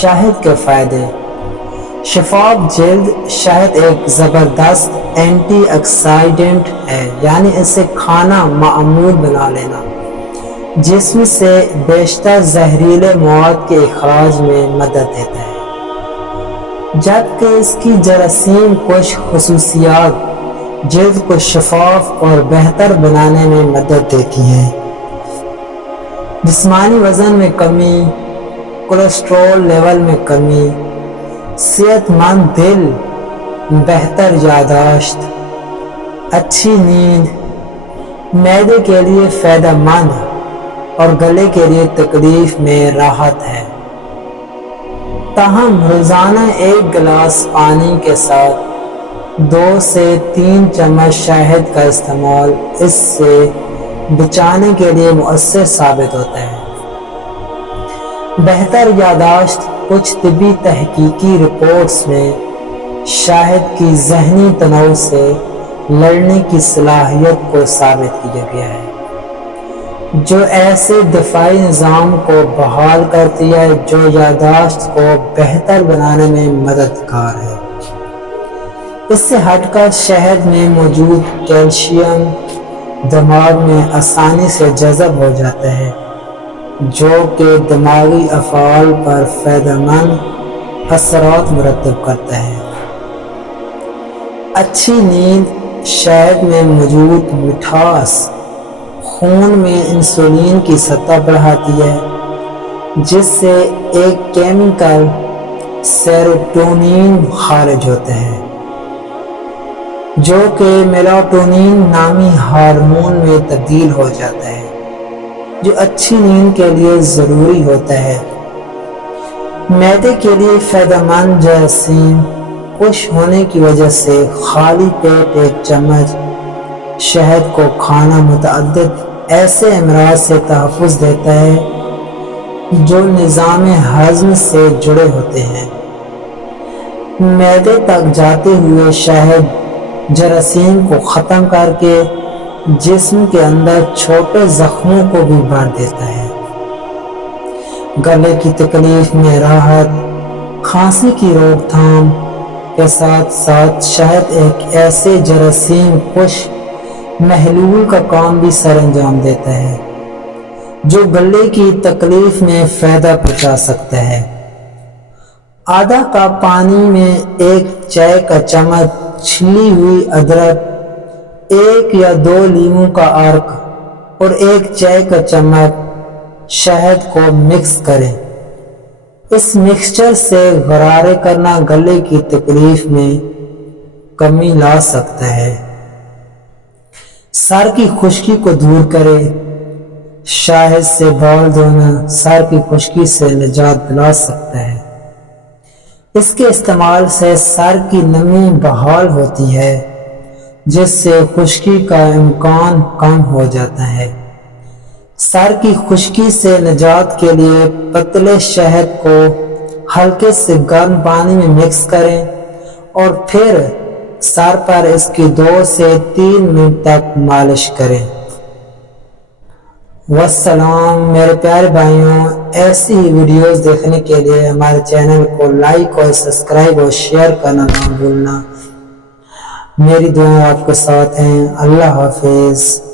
شہد کے فائدے۔ شفاف جلد۔ شہد ایک زبردست اینٹی آکسیڈنٹ ہے، یعنی اسے کھانا معمول بنا لینا جسم سے بیشتر زہریلے مواد کے اخراج میں مدد دیتا ہے، جبکہ اس کی جراثیم کش خصوصیات جلد کو شفاف اور بہتر بنانے میں مدد دیتی ہیں۔ جسمانی وزن میں کمی، کولیسٹرول لیول میں کمی، صحت مند دل، بہتر یادداشت، اچھی نیند، معدے کے لیے فائدہ مند اور گلے کے لیے تکلیف میں راحت ہے۔ تاہم روزانہ ایک گلاس پانی کے ساتھ 2 سے 3 چمچ شہد کا استعمال اس سے بچانے کے لیے مؤثر ثابت ہوتا ہے۔ بہتر یادداشت۔ کچھ طبی تحقیقی رپورٹس میں شہد کی ذہنی تنوع سے لڑنے کی صلاحیت کو ثابت کیا گیا ہے، جو ایسے دفاعی نظام کو بحال کرتی ہے جو یادداشت کو بہتر بنانے میں مددگار ہے۔ اس سے ہٹ کر شہد میں موجود کیلشیم دماغ میں آسانی سے جذب ہو جاتا ہے، جو کہ دماغی افعال پر فائدہ مند اثرات مرتب کرتا ہے۔ اچھی نیند۔ شہد میں موجود مٹھاس خون میں انسولین کی سطح بڑھاتی ہے، جس سے ایک کیمیکل سیروٹونین خارج ہوتا ہے، جو کہ میلاٹونین نامی ہارمون میں تبدیل ہو جاتا ہے، جو اچھی نیند کے لیے ضروری ہوتا ہے۔ معدے کے لیے فائدہ مند۔ جراثیم کش ہونے کی وجہ سے خالی پیٹ 1 چمچ شہد کو کھانا متعدد ایسے امراض سے تحفظ دیتا ہے جو نظام ہضم سے جڑے ہوتے ہیں۔ معدے تک جاتے ہوئے شہد جراثیم کو ختم کر کے جسم کے اندر چھوٹے زخموں کو بھی بھر دیتا ہے۔ گلے کی تکلیف میں راحت۔ کھانسی کی روک تھام کے ساتھ ساتھ شہد ایک ایسے جراثیم کش محلول کا کام بھی سر انجام دیتا ہے جو گلے کی تکلیف میں فائدہ پہنچا سکتا ہے۔ آدھا کپ پانی میں 1 چائے کا چمچ چھلی ہوئی ادرک، 1 یا 2 لیموں کا عرق اور 1 چائے کا چمچ شہد کو مکس کریں۔ اس مکسچر سے غرارے کرنا گلے کی تکلیف میں کمی لا سکتا ہے۔ سر کی خشکی کو دور کرے۔ شہد سے بال دھونا سر کی خشکی سے نجات دلا سکتا ہے۔ اس کے استعمال سے سر کی نمی بحال ہوتی ہے، جس سے خشکی کا امکان کم ہو جاتا ہے۔ سر کی خشکی سے نجات کے لیے پتلے شہد کو ہلکے سے گرم پانی میں مکس کریں اور پھر سر پر اس کی 2 سے 3 منٹ تک مالش کریں۔ والسلام میرے پیارے بھائیوں، ایسی ہی ویڈیوز دیکھنے کے لیے ہمارے چینل کو لائک اور سبسکرائب اور شیئر کرنا نہ بھولنا۔ میری دعائیں آپ کے ساتھ ہیں۔ اللہ حافظ۔